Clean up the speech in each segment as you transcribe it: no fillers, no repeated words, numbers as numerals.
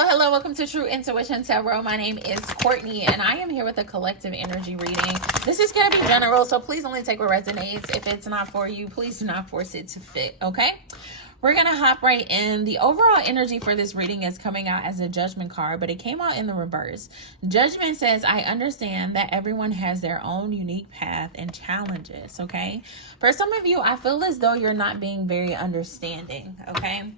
Hello, welcome to True Intuition Tarot. My name is Courtney, and I am here with a collective energy reading. This is going to be general, so please only take what resonates. If it's not for you, please do not force it to fit, okay? We're going to hop right in. The overall energy for this reading is coming out as a Judgment card, but it came out in the reverse. Judgment says, I understand that everyone has their own unique path and challenges, okay? For some of you, I feel as though you're not being very understanding, okay?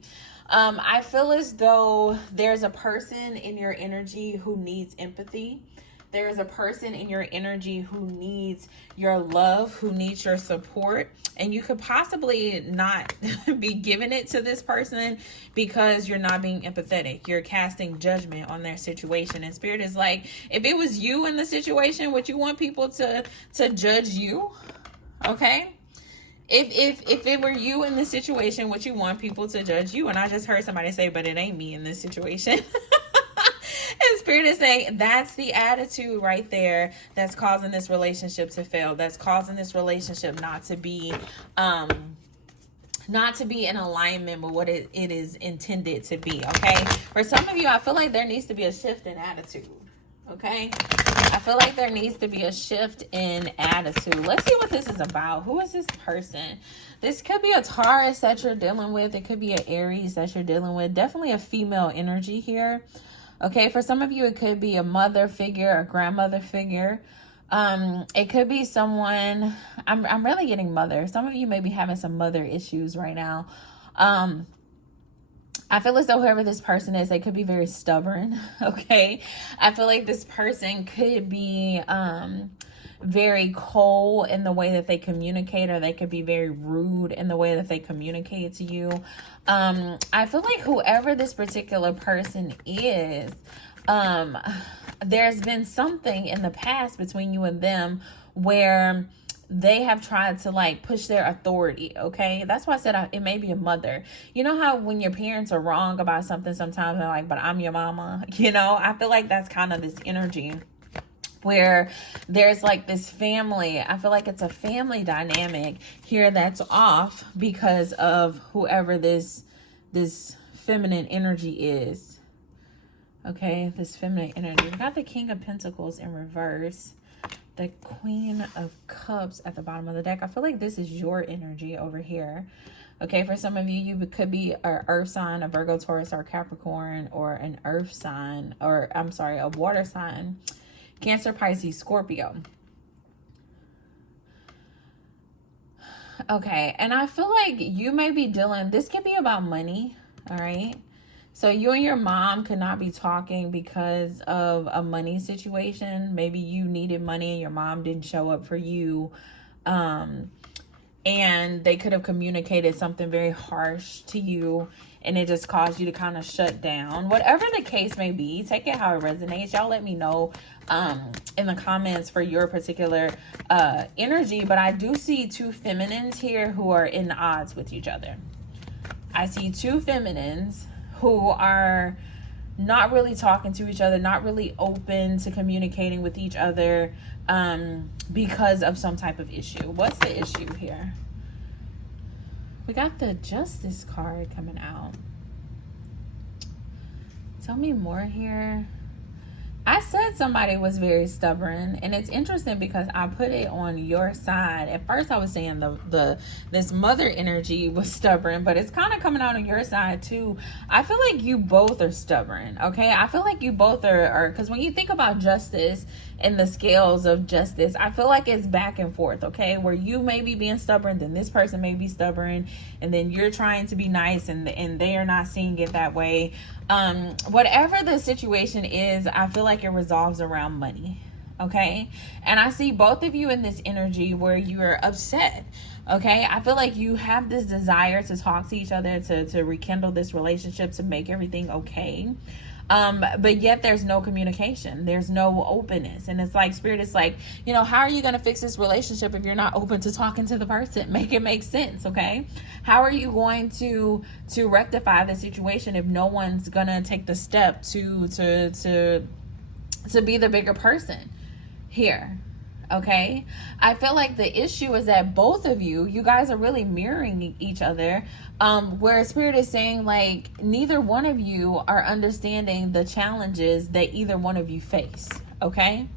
I feel as though there's a person in your energy who needs empathy. There's a person in your energy who needs your love, who needs your support. And you could possibly not be giving it to this person because you're not being empathetic. You're casting judgment on their situation. And Spirit is like, if it was you in the situation, would you want people to judge you? Okay? If it were you in this situation, would you want people to judge you? And I just heard somebody say, but it ain't me in this situation. And Spirit is saying that's the attitude right there that's causing this relationship to fail. That's causing this relationship not to be in alignment with what it is intended to be, okay? For some of you, I feel like there needs to be a shift in attitude, okay? I feel like there needs to be a shift in attitude. Let's see what this is about. Who is this person? This could be a Taurus that you're dealing with. It could be an Aries that you're dealing with. Definitely a female energy here. Okay, for some of you, it could be a mother figure, a grandmother figure. It could be someone, I'm really getting mother. Some of you may be having some mother issues right now. I feel as though whoever this person is, they could be very stubborn, okay? I feel like this person could be very cold in the way that they communicate, or they could be very rude in the way that they communicate to you. I feel like whoever this particular person is, there's been something in the past between you and them where they have tried to like push their authority, okay? That's why I said it may be a mother. You know how when your parents are wrong about something, sometimes they're like, but I'm your mama, you know? I feel like that's kind of this energy where there's like this family. I feel like it's a family dynamic here that's off because of whoever this feminine energy is. Okay, this feminine energy. We got the King of Pentacles in reverse. The Queen of Cups at the bottom of the deck. I feel like this is your energy over here. Okay, for some of you, you could be an earth sign, a Virgo, Taurus, or Capricorn, or an earth sign, or I'm sorry, a water sign, Cancer, Pisces, Scorpio. Okay, and I feel like you may be dealing, this could be about money, all right? So you and your mom could not be talking because of a money situation. Maybe you needed money and your mom didn't show up for you. And they could have communicated something very harsh to you, and it just caused you to kind of shut down. Whatever the case may be, take it how it resonates. Y'all let me know in the comments for your particular energy. But I do see two feminines here who are in odds with each other. I see two feminines who are not really talking to each other, not really open to communicating with each other because of some type of issue. What's the issue here? We got the Justice card coming out. Tell me more here. I said somebody was very stubborn, and it's interesting because I put it on your side. At first I was saying this mother energy was stubborn, but it's kind of coming out on your side too. I feel like you both are stubborn, okay? I feel like you both are, because when you think about justice and the scales of justice, I feel like it's back and forth, okay? Where you may be being stubborn, then this person may be stubborn, and then you're trying to be nice and they are not seeing it that way. Whatever the situation is, I feel like it resolves around money, okay? And I see both of you in this energy where you're upset, okay? I feel like you have this desire to talk to each other, to rekindle this relationship, to make everything okay. But yet there's no communication. There's no openness. And it's like, Spirit is like, you know, how are you going to fix this relationship if you're not open to talking to the person? Make it make sense, okay? How are you going to rectify the situation if no one's going to take the step to be the bigger person here? Okay, I feel like the issue is that both of you guys are really mirroring each other, where Spirit is saying like neither one of you are understanding the challenges that either one of you face. Okay,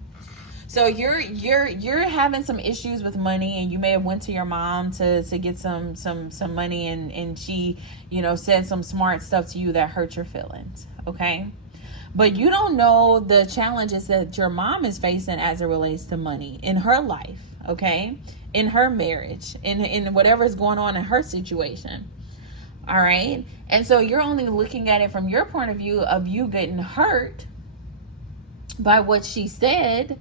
so you're having some issues with money, and you may have went to your mom to get some money, and she, you know, said some smart stuff to you that hurt your feelings. Okay, but you don't know the challenges that your mom is facing as it relates to money in her life, okay? In her marriage, in whatever's going on in her situation. All right? And so you're only looking at it from your point of view of you getting hurt by what she said.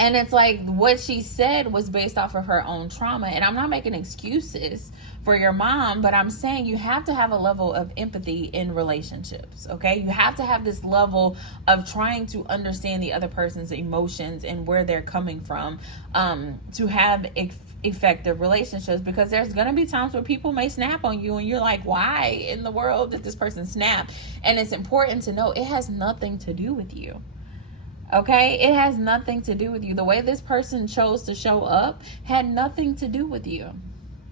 And it's like what she said was based off of her own trauma. And I'm not making excuses for your mom, but I'm saying you have to have a level of empathy in relationships, okay? You have to have this level of trying to understand the other person's emotions and where they're coming from, to have effective relationships, because there's going to be times where people may snap on you and you're like, why in the world did this person snap? And it's important to know it has nothing to do with you. Okay, it has nothing to do with you. The way this person chose to show up had nothing to do with you.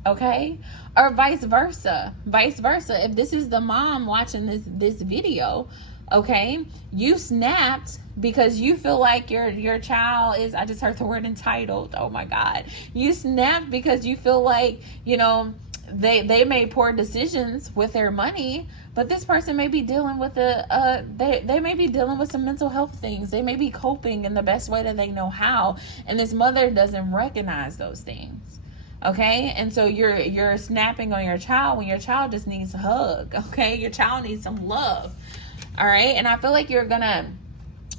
Okay, or vice versa. If this is the mom watching this video, okay, you snapped because you feel like your child is, I just heard the word entitled. Oh my God, you snapped because you feel like, you know, they made poor decisions with their money, but this person may be dealing with they may be dealing with some mental health things. They may be coping in the best way that they know how, and this mother doesn't recognize those things. Okay, and so you're snapping on your child when your child just needs a hug. Okay, your child needs some love. All right, and I feel like you're gonna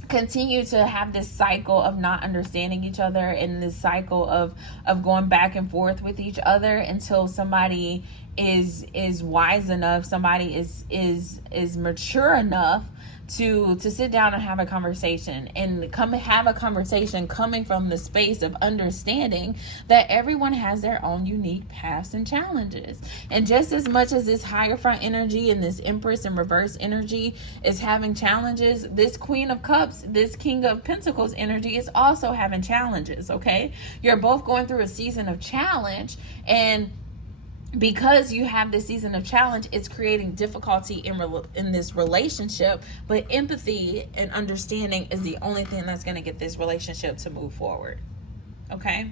continue to have this cycle of not understanding each other, and this cycle of going back and forth with each other until somebody is wise enough, somebody is mature enough to sit down and have a conversation, and have a conversation coming from the space of understanding that everyone has their own unique paths and challenges. And just as much as this higher front energy and this Empress and reverse energy is having challenges, this Queen of Cups, this King of Pentacles energy is also having challenges. Okay, you're both going through a season of challenge, and because you have this season of challenge, it's creating difficulty in this relationship. But empathy and understanding is the only thing that's going to get this relationship to move forward. Okay?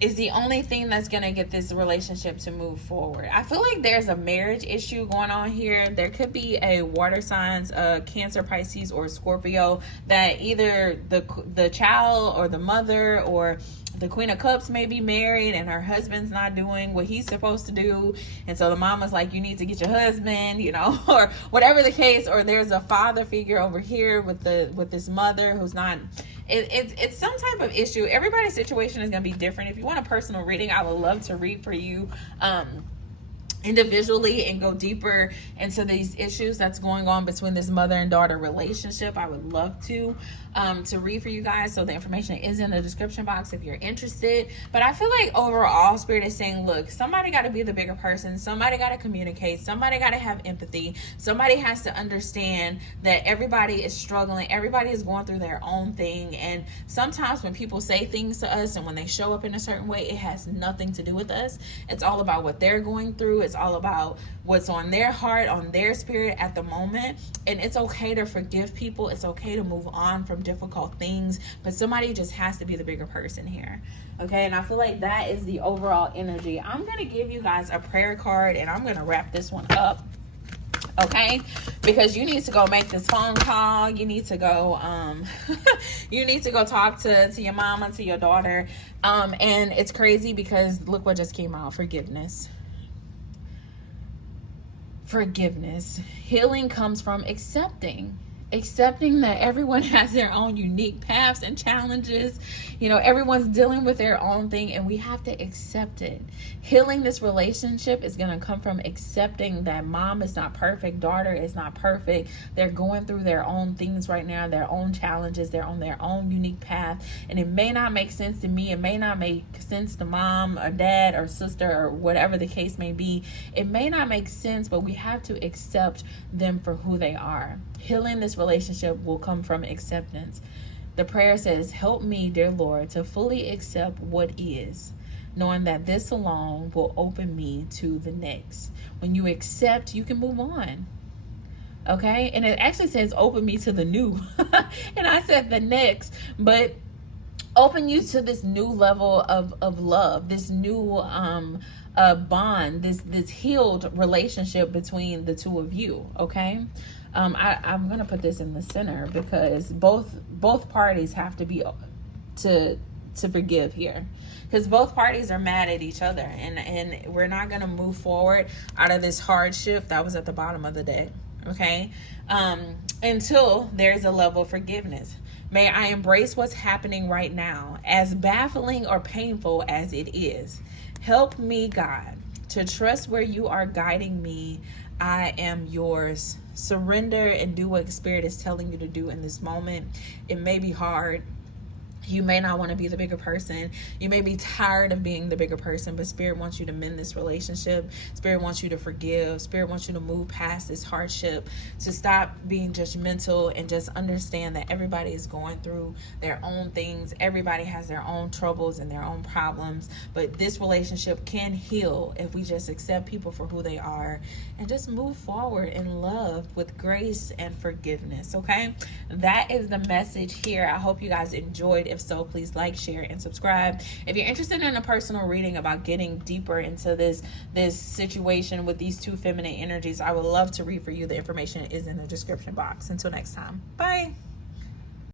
Is the only thing that's going to get this relationship to move forward. I feel like there's a marriage issue going on here. There could be a water signs, Cancer, Pisces, or Scorpio, that either the child or the mother or the Queen of Cups may be married and her husband's not doing what he's supposed to do, and so the mama's like, you need to get your husband, you know, or whatever the case. Or there's a father figure over here with this mother who's not. It's some type of issue. Everybody's situation is going to be different. If you want a personal reading, I would love to read for you individually and go deeper into these issues that's going on between this mother and daughter relationship. I would love to read for you guys, so the information is in the description box if you're interested. But I feel like overall Spirit is saying, look, somebody got to be the bigger person, somebody got to communicate, somebody got to have empathy, somebody has to understand that everybody is struggling, everybody is going through their own thing. And sometimes when people say things to us and when they show up in a certain way, it has nothing to do with us. It's all about what they're going through. It's all about what's on their heart, on their spirit at the moment. And it's okay to forgive people. It's okay to move on from difficult things, but somebody just has to be the bigger person here. Okay, and I feel like that is the overall energy. I'm going to give you guys a prayer card, and I'm going to wrap this one up. Okay, because you need to go make this phone call. You need to go you need to go talk to your mama, to your daughter. And it's crazy because look what just came out. Forgiveness. Healing comes from accepting that everyone has their own unique paths and challenges. You know, everyone's dealing with their own thing, and we have to accept it. Healing this relationship is going to come from accepting that mom is not perfect, daughter is not perfect. They're going through their own things right now, their own challenges. They're on their own unique path, and it may not make sense to me. It may not make sense to mom or dad or sister or whatever the case may be. It may not make sense, but we have to accept them for who they are. Healing this relationship will come from acceptance. The prayer says, help me, dear Lord, to fully accept what is, knowing that this alone will open me to the next. When you accept, you can move on. Okay? And it actually says, open me to the new. And I said the next, but open you to this new level of love, this new bond, this healed relationship between the two of you. Okay? I'm gonna put this in the center because both parties have to be to forgive here, because both parties are mad at each other, and we're not gonna move forward out of this hardship that was at the bottom of the deck. Okay, until there's a level of forgiveness. May I embrace what's happening right now, as baffling or painful as it is. Help me, God, to trust where you are guiding me. I am yours. Surrender and do what Spirit is telling you to do in this moment. It may be hard. You may not want to be the bigger person. You may be tired of being the bigger person, but Spirit wants you to mend this relationship. Spirit wants you to forgive. Spirit wants you to move past this hardship, to stop being judgmental and just understand that everybody is going through their own things. Everybody has their own troubles and their own problems, but this relationship can heal if we just accept people for who they are and just move forward in love with grace and forgiveness. Okay, that is the message here. I hope you guys enjoyed. If so, please like, share, and subscribe. If you're interested in a personal reading about getting deeper into this situation with these two feminine energies, I would love to read for you. The information is in the description box. Until next time, bye.